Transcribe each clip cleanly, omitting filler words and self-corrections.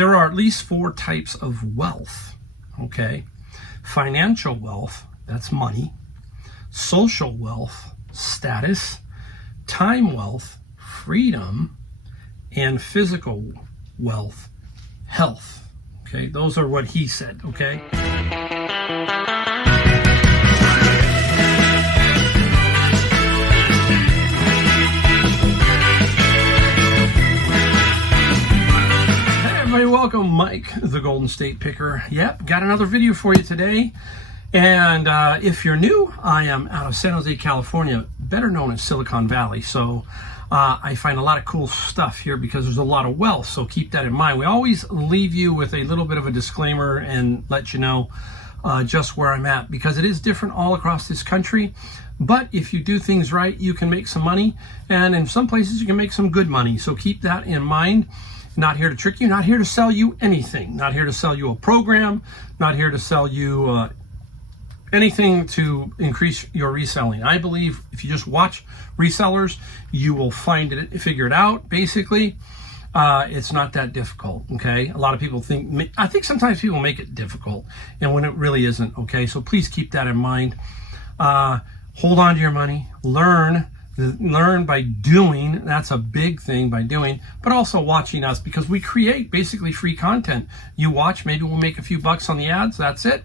there are at least 4 types of wealth, okay? Financial wealth, that's money. Social wealth, status. Time wealth, freedom. And physical wealth, health. Okay, those are what he said, okay? Everybody, welcome. Mike, the Golden State Picker. Yep, got another video for you today. And if you're new, I am out of San Jose, California, better known as Silicon Valley. So I find a lot of cool stuff here because there's a lot of wealth. So keep that in mind. We always leave you with a little bit of a disclaimer and let you know just where I'm at, because it is different all across this country. But if you do things right, you can make some money. And in some places, you can make some good money. So keep that in mind. Not here to trick you, not here to sell you anything, not here to sell you a program, not here to sell you anything to increase your reselling. I believe if you just watch resellers, you will figure it out. Basically, it's not that difficult, okay? A lot of people I think sometimes people make it difficult, and when it really isn't, okay? So please keep that in mind. Hold on to your money, learn by doing. That's a big thing, by doing, but also watching us, because we create basically free content. You watch, maybe we'll make a few bucks on the ads, that's it.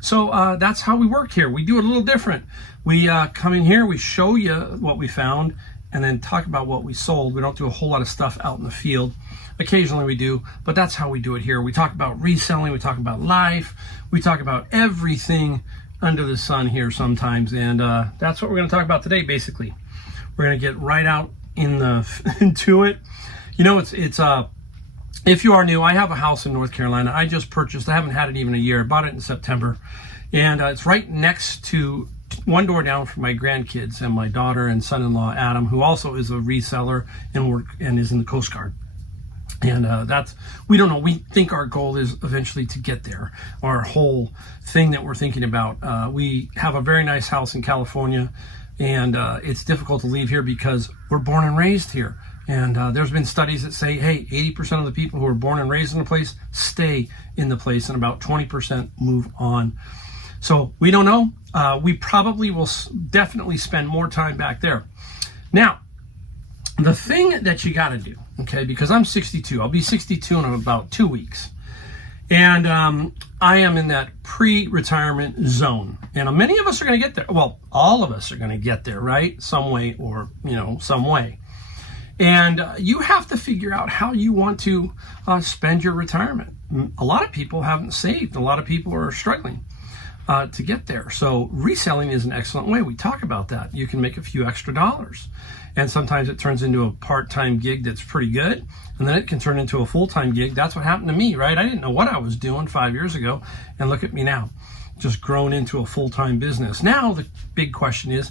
So that's how we work here. We do it a little different. We come in here, we show you what we found, and then talk about what we sold. We don't do a whole lot of stuff out in the field. Occasionally we do, but that's how we do it here. We talk about reselling, we talk about life, we talk about everything under the sun here sometimes, and that's what we're going to talk about today, basically. We're going to get right out into it. You know, it's if you are new, I have a house in North Carolina. I just purchased. I haven't had it even a year. I bought it in September. And it's right next to, one door down from my grandkids and my daughter and son-in-law, Adam, who also is a reseller and is in the Coast Guard. And we don't know. We think our goal is eventually to get there. Our whole thing that we're thinking about. We have a very nice house in California. And it's difficult to leave here because we're born and raised here. And there's been studies that say, hey, 80% of the people who are born and raised in a place stay in the place, and about 20% move on. So we don't know. We probably will definitely spend more time back there. Now, the thing that you got to do, okay, because I'm 62. I'll be 62 in about 2 weeks. And I am in that pre-retirement zone. And many of us are going to get there. Well, all of us are going to get there, right? Some way or, some way. And you have to figure out how you want to spend your retirement. A lot of people haven't saved. A lot of people are struggling to get there. So reselling is an excellent way. We talk about that. You can make a few extra dollars. And sometimes it turns into a part-time gig that's pretty good. And then it can turn into a full-time gig. That's what happened to me, right? I didn't know what I was doing 5 years ago. And look at me now, just grown into a full-time business. Now the big question is,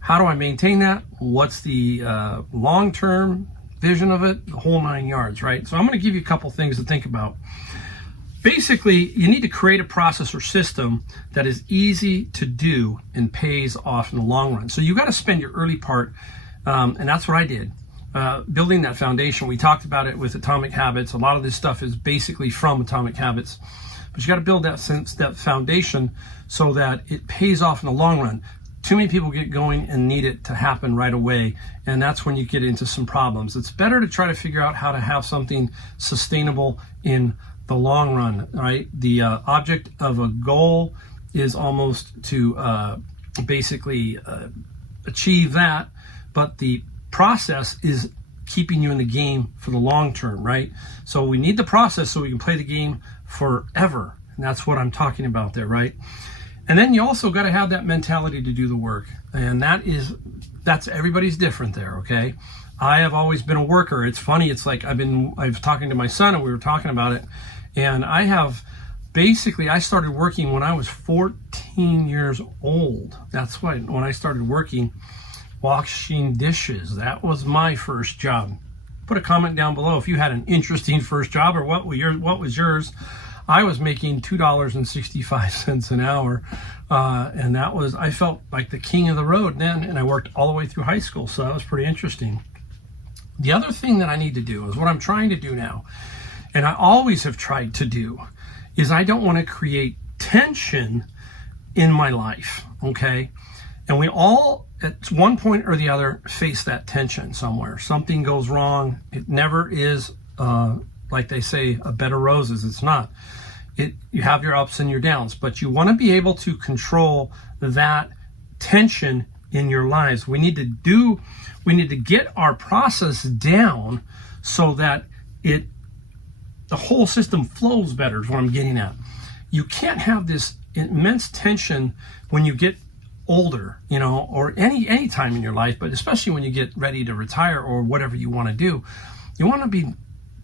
how do I maintain that? What's the long-term vision of it? The whole 9 yards, right? So I'm going to give you a couple things to think about. Basically, you need to create a process or system that is easy to do and pays off in the long run. So you got to spend your early part, and that's what I did, building that foundation. We talked about it with Atomic Habits. A lot of this stuff is basically from Atomic Habits. But you got to build that foundation so that it pays off in the long run. Too many people get going and need it to happen right away, and that's when you get into some problems. It's better to try to figure out how to have something sustainable in the long run, right? The object of a goal is almost to basically achieve that, but the process is keeping you in the game for the long term, right? So we need the process so we can play the game forever, and that's what I'm talking about there, right? And then you also got to have that mentality to do the work. And that's everybody's different there, okay? I have always been a worker. It's funny. It's like I was talking to my son and we were talking about it. And I started working when I was 14 years old. That's when I started working, washing dishes. That was my first job. Put a comment down below if you had an interesting first job or what was yours. I was making $2.65 an hour, and I felt like the king of the road then, and I worked all the way through high school, so that was pretty interesting. The other thing that I need to do is what I'm trying to do now and I always have tried to do, is I don't want to create tension in my life, okay? And we all, at one point or the other, face that tension somewhere. Something goes wrong. It never is, like they say, a bed of roses. It's not. You have your ups and your downs, but you want to be able to control that tension in your lives. We need to get our process down so that the whole system flows better, is what I'm getting at. You can't have this immense tension when you get older, or any time in your life, but especially when you get ready to retire or whatever you want to do. You want to be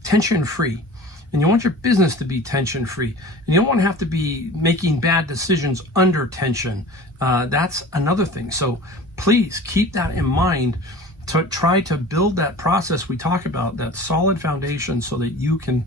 tension free, and you want your business to be tension free, and you don't want to have to be making bad decisions under tension. That's another thing. So please keep that in mind, to try to build that process we talk about, that solid foundation, so that you can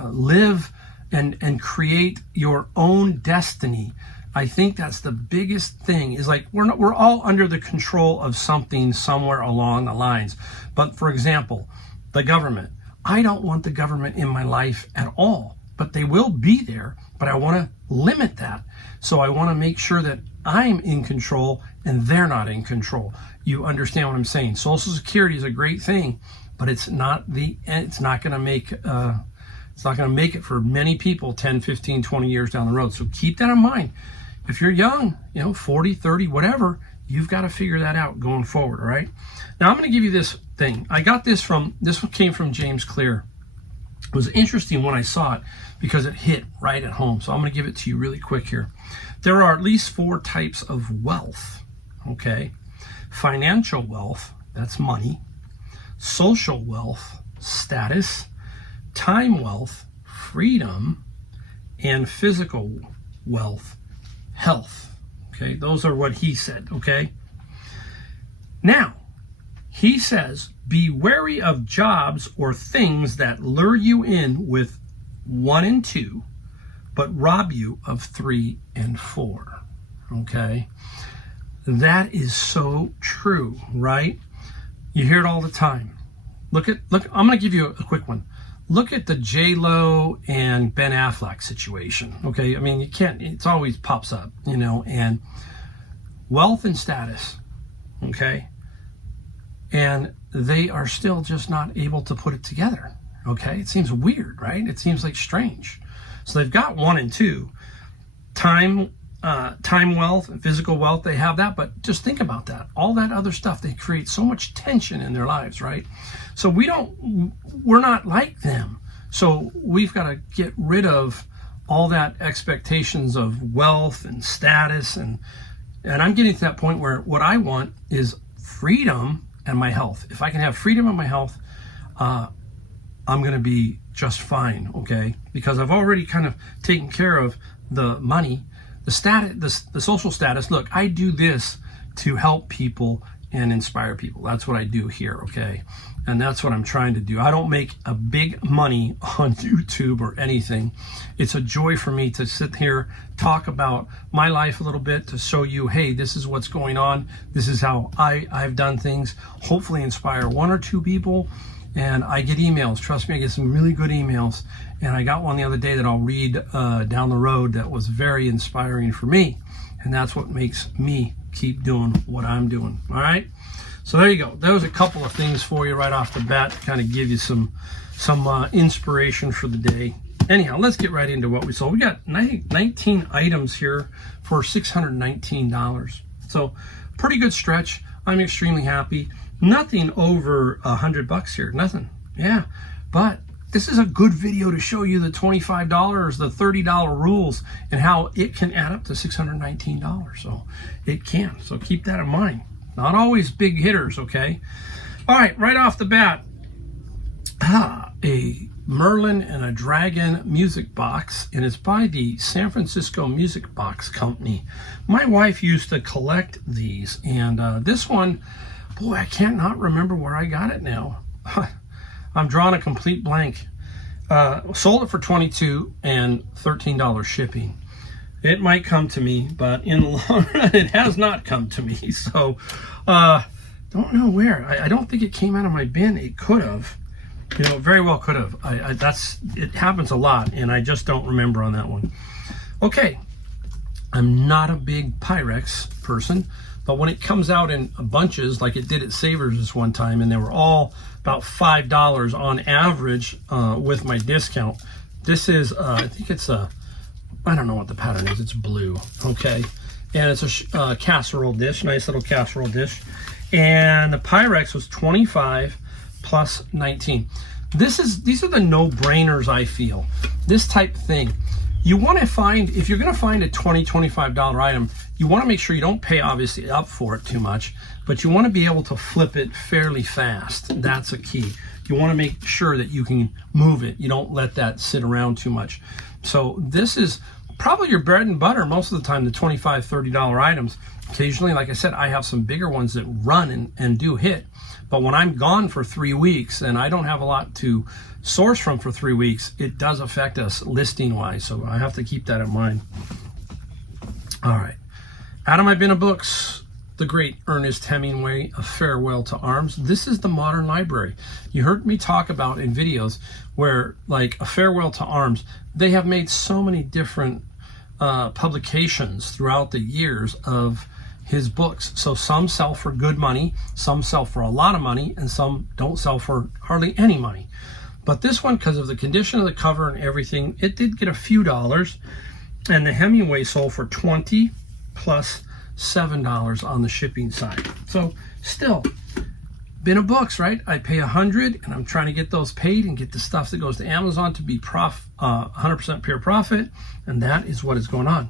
live and create your own destiny. I think that's the biggest thing, is like we're all under the control of something somewhere along the lines. But for example, the government. I don't want the government in my life at all, but they will be there, but I want to limit that. So I want to make sure that I'm in control and they're not in control. You understand what I'm saying? Social Security is a great thing, but it's not going to make it for many people 10, 15, 20 years down the road. So keep that in mind. If you're young, 40, 30, whatever, you've got to figure that out going forward, all right? Now, I'm going to give you this thing. I got this came from James Clear. It was interesting when I saw it because it hit right at home. So I'm going to give it to you really quick here. There are at least 4 types of wealth, okay? Financial wealth, that's money. Social wealth, status. Time wealth, freedom. And physical wealth, health. Okay, those are what he said, okay? Now, he says, be wary of jobs or things that lure you in with 1 and 2, but rob you of 3 and 4, okay? That is so true, right? You hear it all the time. Look, I'm going to give you a quick one. Look at the J-Lo and Ben Affleck situation, okay? I mean, you can't, it always pops up, and wealth and status, okay? And they are still just not able to put it together, okay? It seems weird, right? It seems like strange. So they've got 1 and 2. Time wealth and physical wealth, they have that, but just think about that. All that other stuff, they create so much tension in their lives, right? So we're not like them. So we've got to get rid of all that expectations of wealth and status, and I'm getting to that point where what I want is freedom and my health. If I can have freedom and my health, I'm going to be just fine, okay? Because I've already kind of taken care of the money, the status, the social status. Look, I do this to help people and inspire people. That's what I do here, okay? And that's what I'm trying to do. I don't make a big money on YouTube or anything. It's a joy for me to sit here, talk about my life a little bit, to show you, hey, this is what's going on. This is how I've done things. Hopefully inspire 1 or 2 people. And I get emails. Trust me, I get some really good emails. And I got one the other day that I'll read down the road that was very inspiring for me. And that's what makes me keep doing what I'm doing. All right? So there you go. There was a couple of things for you right off the bat to kind of give you some inspiration for the day. Anyhow, let's get right into what we sold. We got 19 items here for $619. So pretty good stretch. I'm extremely happy. Nothing over $100 here. Nothing. Yeah. But this is a good video to show you the $25, the $30 rules, and how it can add up to $619. So it can. So keep that in mind. Not always big hitters, okay? All right, right off the bat, a Merlin and a Dragon music box, and it's by the San Francisco Music Box Company. My wife used to collect these, and this one, boy, I can't not remember where I got it now. I'm drawing a complete blank. Sold it for $22 and $13 shipping. It might come to me, but in the long run, it has not come to me. So, don't know where. I don't think it came out of my bin. It could have. You know, very well could have. It happens a lot, and I just don't remember on that one. Okay, I'm not a big Pyrex person, but when it comes out in bunches, like it did at Savers this one time, and they were all about $5 on average with my discount. This is, I think it's a, I don't know what the pattern is. It's blue, okay? And it's a casserole dish, nice little casserole dish. And the Pyrex was 25 plus 19. These are the no-brainers, I feel. This type thing. You want to find, if you're going to find a $20, $25 item, you want to make sure you don't pay obviously up for it too much, but you want to be able to flip it fairly fast. That's a key. You want to make sure that you can move it. You don't let that sit around too much. So this is probably your bread and butter most of the time, the $25, $30 items. Occasionally, like I said, I have some bigger ones that run and do hit. But when I'm gone for 3 weeks and I don't have a lot to source from for 3 weeks, it does affect us listing wise. So I have to keep that in mind. All right. Out of my bin of books, the great Ernest Hemingway, A Farewell to Arms. This is the modern library. You heard me talk about in videos where, like, A Farewell to Arms, they have made so many different publications throughout the years of his books. So some sell for good money, some sell for a lot of money, and some don't sell for hardly any money. But this one, because of the condition of the cover and everything, it did get a few dollars. And the Hemingway sold for 20 plus $7 on the shipping side. So still, bin of books, right? I pay $100 and I'm trying to get those paid and get the stuff that goes to Amazon to be 100% pure profit. And that is what is going on.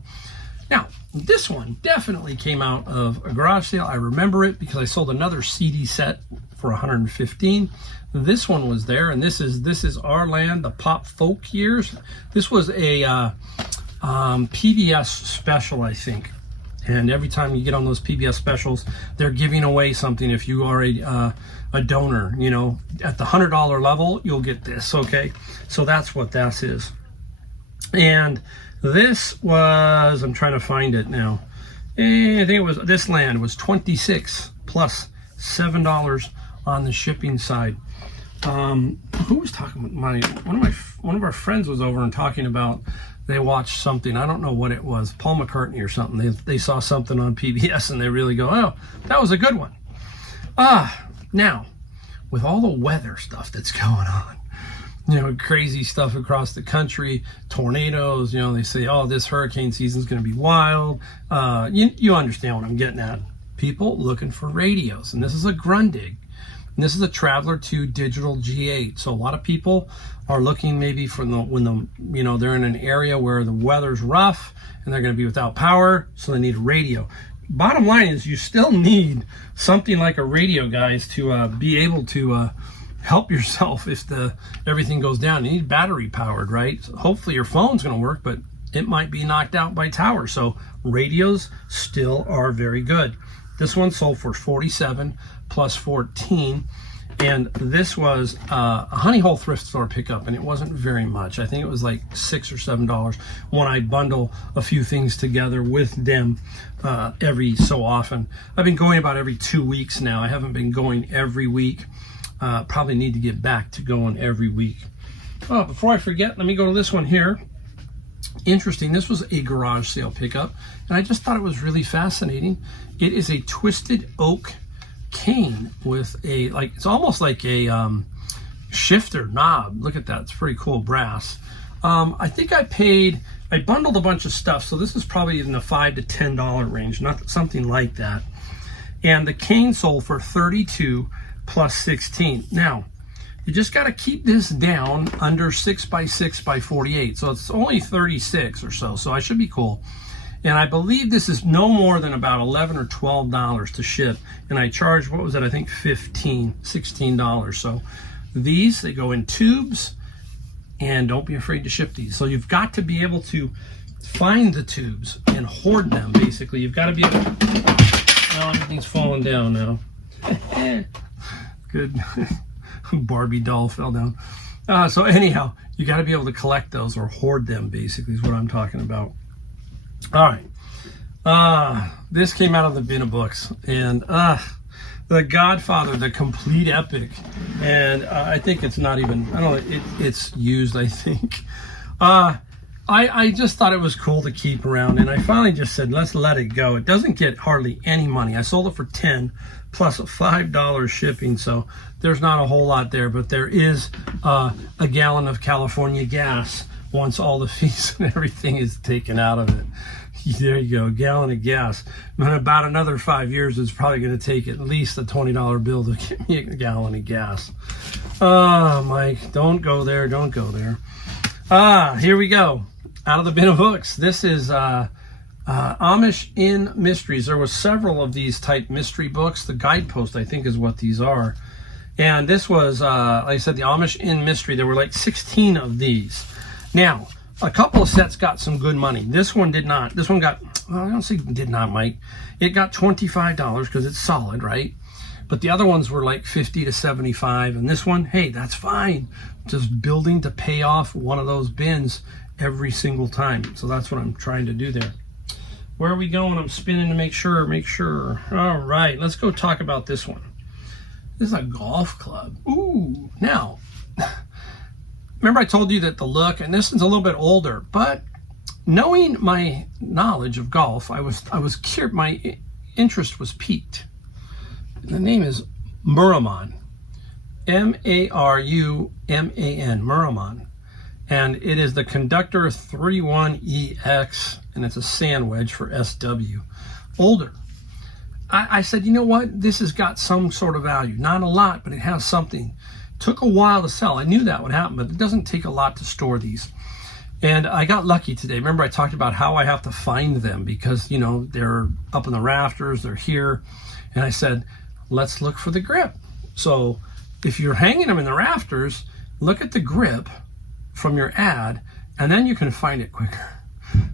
Now, this one definitely came out of a garage sale. I remember it because I sold another CD set for $115. This one was there, and this is Our Land, the Pop Folk Years. This was a PBS special, I think. And every time you get on those PBS specials, they're giving away something. If you are a donor, you know, at the $100 level, you'll get this, okay? So that's what that is. And this was, I'm trying to find it now. I think it was, this land was 26 plus $7 on the shipping side. Who was talking about one of our friends was over and talking about, they watched something, I don't know what it was, Paul McCartney or something. They saw something on PBS and they really go, oh, that was a good one. Now, with all the weather stuff that's going on, you know, crazy stuff across the country, tornadoes, you know, they say, oh, this hurricane season is going to be wild. You understand what I'm getting at. People looking for radios, and this is a Grundig. And this is a Traveler 2 digital G8. So a lot of people are looking maybe for they're in an area where the weather's rough and they're going to be without power, so they need a radio. Bottom line is you still need something like a radio, guys, to be able to help yourself if everything goes down. You need battery powered, right? So hopefully your phone's going to work, but it might be knocked out by tower. So radios still are very good. This one sold for 47 plus 14, and this was a Honey Hole thrift store pickup, and it wasn't very much. I think it was like $6 or $7 when I bundle a few things together with them every so often. I've been going about every 2 weeks now. I haven't been going every week. Probably need to get back to going every week. Oh, before I forget, let me go to this one here. Interesting, this was a garage sale pickup, and I just thought it was really fascinating. It is a twisted oak cane with it's almost like a shifter knob. Look at that, it's pretty cool, brass. I think I bundled a bunch of stuff, so this is probably in the $5 to $10 range, not something like that. And the cane sold for 32 plus 16. Now, you just got to keep this down under 6 by 6 by 48. So it's only 36 or so. So I should be cool. And I believe this is no more than about $11 or $12 to ship. And I charge, what was it? I think $16. So these, they go in tubes, and don't be afraid to ship these. So you've got to be able to find the tubes and hoard them, basically. You've got to be able to, oh, everything's falling down now. Good. Barbie doll fell down. So anyhow, you got to be able to collect those or hoard them, basically, is what I'm talking about. All right. This came out of the bin of books, and The Godfather, the complete epic. And I think it's not even, I don't know, it's used, I think. I just thought it was cool to keep around, and I finally just said, let's let it go. It doesn't get hardly any money. I sold it for $10 plus $5 shipping, so there's not a whole lot there, but there is a gallon of California gas once all the fees and everything is taken out of it. There you go, a gallon of gas. In about another 5 years, it's probably going to take at least a $20 bill to get me a gallon of gas. Oh, Mike, don't go there, don't go there. Here we go. Out of the bin of books. This is Amish in Mysteries. There was several of these type mystery books. The Guidepost, I think, is what these are. And this was, like I said, the Amish in Mystery. There were like 16 of these. Now, a couple of sets got some good money. This one did not. This one got, well, I don't say did not, Mike. It got $25 because it's solid, right? But the other ones were like 50 to 75. And this one, hey, that's fine. Just building to pay off one of those bins every single time. So that's what I'm trying to do there. Where are we going? I'm spinning to make sure. All right, let's go talk about this one. This is a golf club. Ooh, now, remember I told you that the look, and this one's a little bit older, but knowing my knowledge of golf, I was curious, my interest was piqued. The name is Muraman, M-A-R-U-M-A-N, Muraman. And it is the Conductor 31EX, and it's a sand wedge for SW. Older. I said, you know what? This has got some sort of value. Not a lot, but it has something. Took a while to sell. I knew that would happen, but it doesn't take a lot to store these. And I got lucky today. Remember I talked about how I have to find them because, you know, they're up in the rafters, they're here. And I said, let's look for the grip. So if you're hanging them in the rafters, look at the grip from your ad, and then you can find it quicker.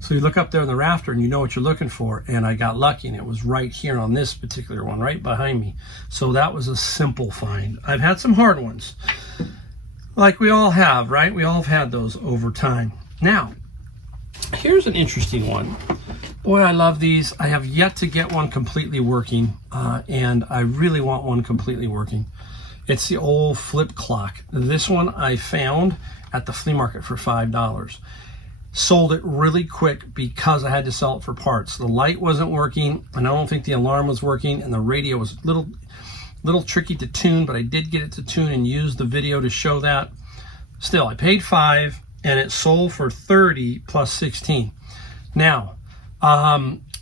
So you look up there in the rafter and you know what you're looking for, and I got lucky and it was right here on this particular one, right behind me. So that was a simple find. I've had some hard ones, like we all have, right? We all have had those over time. Now, here's an interesting one. Boy, I love these. I have yet to get one completely working, and I really want one completely working. It's the old flip clock. This one I found at the flea market for $5. Sold it really quick because I had to sell it for parts. The light wasn't working, and I don't think the alarm was working, and the radio was a little tricky to tune, but I did get it to tune and use the video to show that. Still, I paid $5, and it sold for $30 plus 16. Now,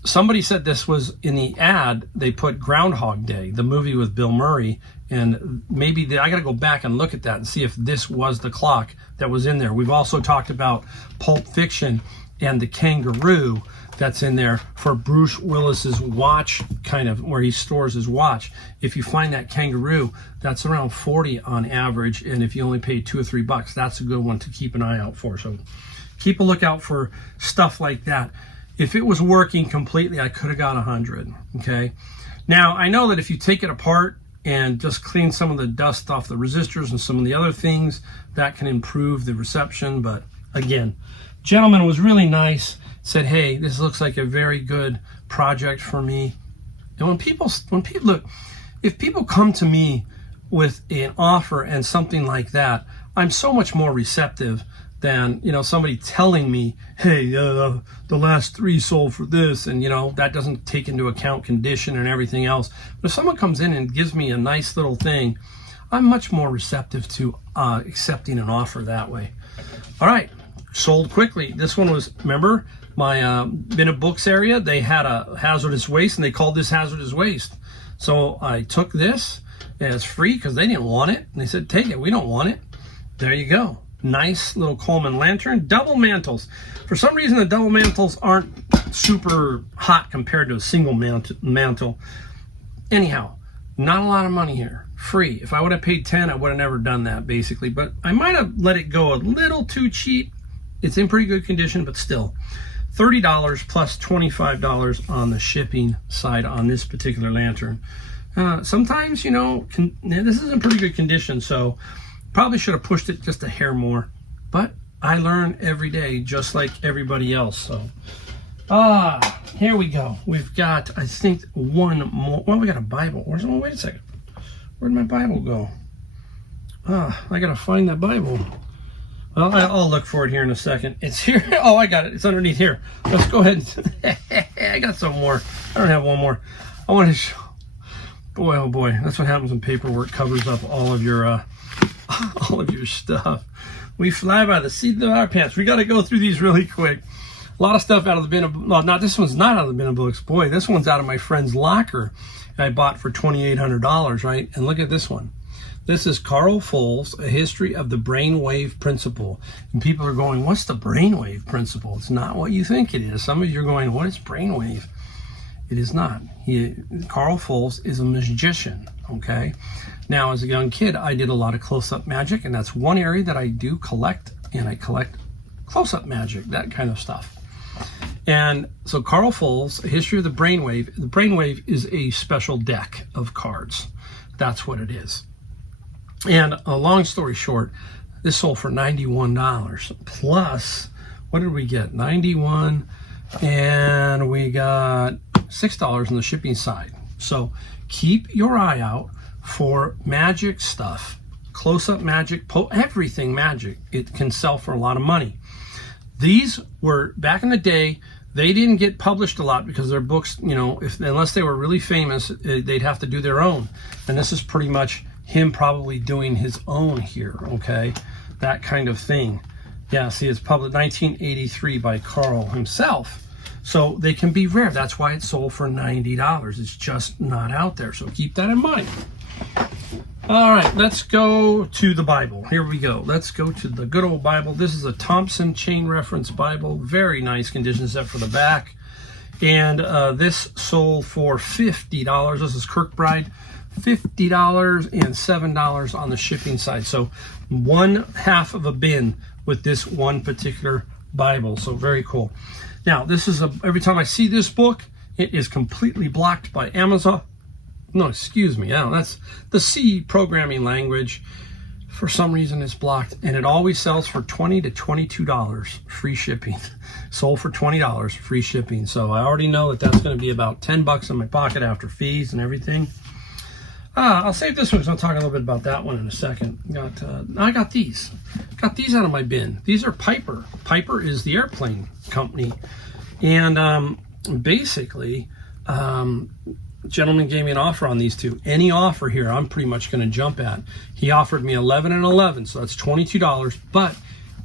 somebody said this was in the ad, they put Groundhog Day, the movie with Bill Murray, and maybe I got to go back and look at that and see if this was the clock that was in there. We've also talked about Pulp Fiction and the kangaroo that's in there for Bruce Willis's watch, kind of where he stores his watch. If you find that kangaroo, that's around 40 on average, and if you only pay $2 or $3, that's a good one to keep an eye out for. So keep a lookout for stuff like that. If it was working completely, I could have got 100, okay? Now, I know that if you take it apart and just clean some of the dust off the resistors and some of the other things, that can improve the reception. But again, gentleman was really nice, said, hey, this looks like a very good project for me. And when people look, if people come to me with an offer and something like that, I'm so much more receptive than, you know, somebody telling me, hey, the last 3 sold for this, and, you know, that doesn't take into account condition and everything else. But if someone comes in and gives me a nice little thing, I'm much more receptive to accepting an offer that way. All right, sold quickly. This one was, remember, my bin of books area, they had a hazardous waste, and they called this hazardous waste. So I took this, and it's free because they didn't want it. And they said, take it, we don't want it. There you go. Nice little Coleman lantern. Double mantles. For some reason, the double mantles aren't super hot compared to a single mantle. Anyhow, not a lot of money here. Free. If I would have paid 10, I would have never done that, basically. But I might have let it go a little too cheap. It's in pretty good condition, but still. $30 plus $25 on the shipping side on this particular lantern. Sometimes, you know, this is in pretty good condition, so probably should have pushed it just a hair more, but I learn every day just like everybody else. So Here we go. We've got, I think, one more. Well, we got a Bible. Where's it? Oh, wait a second. Where'd my Bible go? I gotta find that Bible. Well, I'll look for it here in a second. It's here. Oh, I got it. It's underneath here. Let's go ahead. I got some more. I don't have one more. I want to show. Boy, oh boy. That's what happens when paperwork covers up all of your stuff. We fly by the seat of our pants. We got to go through these really quick. A lot of stuff out of the bin of, well, not this one's not out of the bin of books. Boy, this one's out of my friend's locker. I bought for $2,800, right? And look at this one. This is Carl Foles, A History of the Brainwave Principle. And people are going, what's the brainwave principle? It's not what you think it is. Some of you are going, what is brainwave? It is not. Carl Foles is a magician, okay? Now, as a young kid, I did a lot of close-up magic, and that's one area that I do collect, and I collect close-up magic, that kind of stuff. And so Carl Foles, A History of the Brainwave. The Brainwave is a special deck of cards. That's what it is. And a long story short, this sold for $91. Plus, what did we get? $91, and we got $6 on the shipping side. So keep your eye out for magic stuff. Close-up magic, everything magic. It can sell for a lot of money. These were, back in the day, they didn't get published a lot because their books, you know, unless they were really famous, they'd have to do their own. And this is pretty much him probably doing his own here, okay? That kind of thing. Yeah, see, it's published 1983 by Carl himself. So they can be rare. That's why it sold for $90. It's just not out there. So keep that in mind. All right, let's go to the Bible. Here we go. Let's go to the good old Bible. This is a Thompson Chain Reference Bible. Very nice condition except for the back. And this sold for $50. This is Kirkbride. $50 and $7 on the shipping side. So 1/2 of a bin with this one particular Bible. So very cool. Now, this is every time I see this book, it is completely blocked by Amazon. No, excuse me. That's the C programming language. For some reason, it's blocked, and it always sells for $20 to $22 free shipping. Sold for $20 free shipping. So I already know that that's going to be about $10 in my pocket after fees and everything. I'll save this one because I'll talk a little bit about that one in a second. I got these. Got these out of my bin. These are Piper. Piper is the airplane company, and basically. The gentleman gave me an offer on these two. Any offer here, I'm pretty much going to jump at. He offered me 11 and 11, so that's $22, but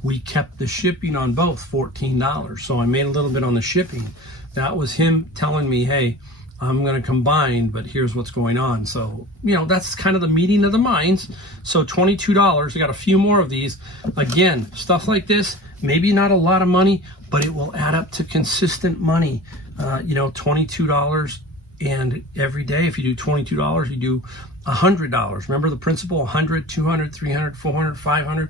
we kept the shipping on both, $14. So I made a little bit on the shipping. That was him telling me, hey, I'm going to combine, but here's what's going on. So, you know, that's kind of the meeting of the minds. So $22, I got a few more of these. Again, stuff like this, maybe not a lot of money, but it will add up to consistent money. You know, $22. And every day, if you do $22, you do $100. Remember the principle, 100, 200, 300, 400, 500.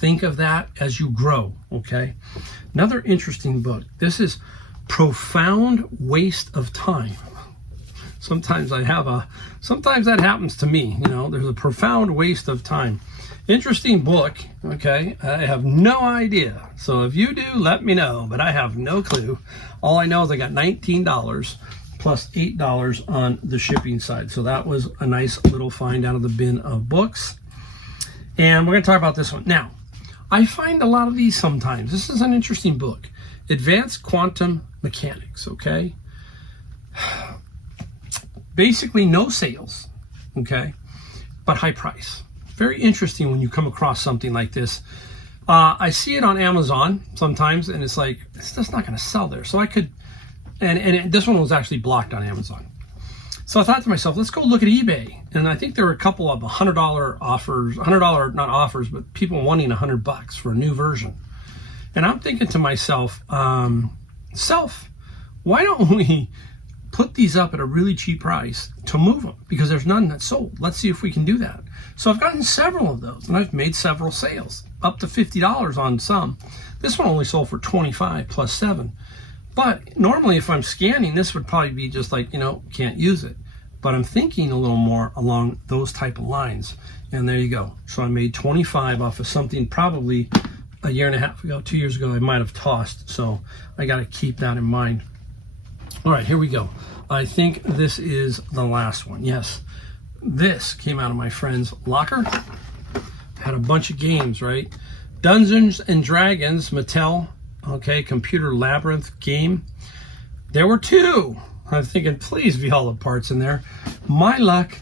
Think of that as you grow, okay? Another interesting book. This is Profound Waste of Time. Sometimes that happens to me, you know, there's a profound waste of time. Interesting book, okay? I have no idea. So if you do, let me know, but I have no clue. All I know is I got $19. Plus $8 on the shipping side. So that was a nice little find out of the bin of books. And we're going to talk about this one. Now, I find a lot of these sometimes. This is an interesting book. Advanced Quantum Mechanics, okay? Basically no sales, okay? But high price. Very interesting when you come across something like this. I see it on Amazon sometimes, and it's like, it's just not going to sell there. So I could... And this one was actually blocked on Amazon. So I thought to myself, let's go look at eBay. And I think there were a couple of $100 offers, $100 not offers, but people wanting $100 for a new version. And I'm thinking to myself, why don't we put these up at a really cheap price to move them? Because there's none that sold. Let's see if we can do that. So I've gotten several of those, and I've made several sales, up to $50 on some. This one only sold for $25 plus $7. But normally if I'm scanning, this would probably be just like, you know, can't use it. But I'm thinking a little more along those type of lines. And there you go. So I made 25 off of something probably a year and a half ago, 2 years ago, I might have tossed. So I got to keep that in mind. All right, here we go. I think this is the last one. Yes, this came out of my friend's locker. Had a bunch of games, right? Dungeons and Dragons, Mattel, okay, Computer Labyrinth game. There were 2. I'm thinking, please be all the parts in there. My luck,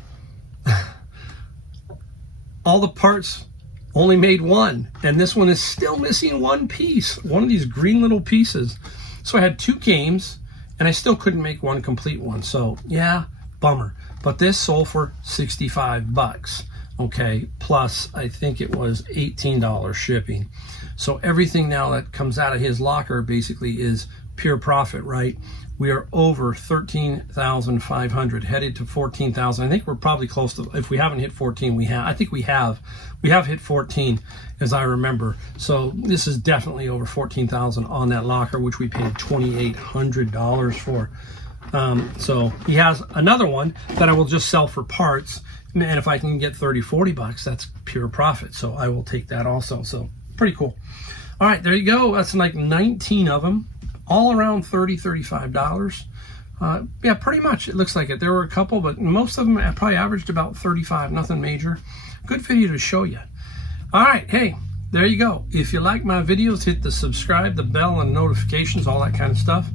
all the parts only made 1, and this one is still missing 1 piece, one of these green little pieces. So I had 2 games, and I still couldn't make 1 complete one. So yeah, bummer. But this sold for $65, okay, plus I think it was $18 shipping. So everything now that comes out of his locker basically is pure profit, right? We are over 13,500, headed to 14,000. I think we're probably close to, if we haven't hit 14, we have. I think we have hit 14, as I remember. So this is definitely over 14,000 on that locker, which we paid $2,800 for. So he has another one that I will just sell for parts. And if I can get 30, 40 bucks, that's pure profit. So I will take that also. So pretty cool. All right, there you go. That's like 19 of them. All around $30, $35. Yeah, pretty much. It looks like it. There were a couple, but most of them probably averaged about 35. Nothing major. Good video to show you. All right, hey, there you go. If you like my videos, hit the subscribe, the bell, and notifications, all that kind of stuff.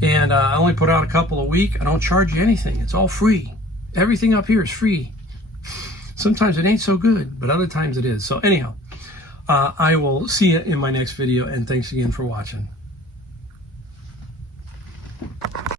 And I only put out a couple a week. I don't charge you anything. It's all free. Everything up here is free. Sometimes it ain't so good, but other times it is. So anyhow, I will see you in my next video, and thanks again for watching.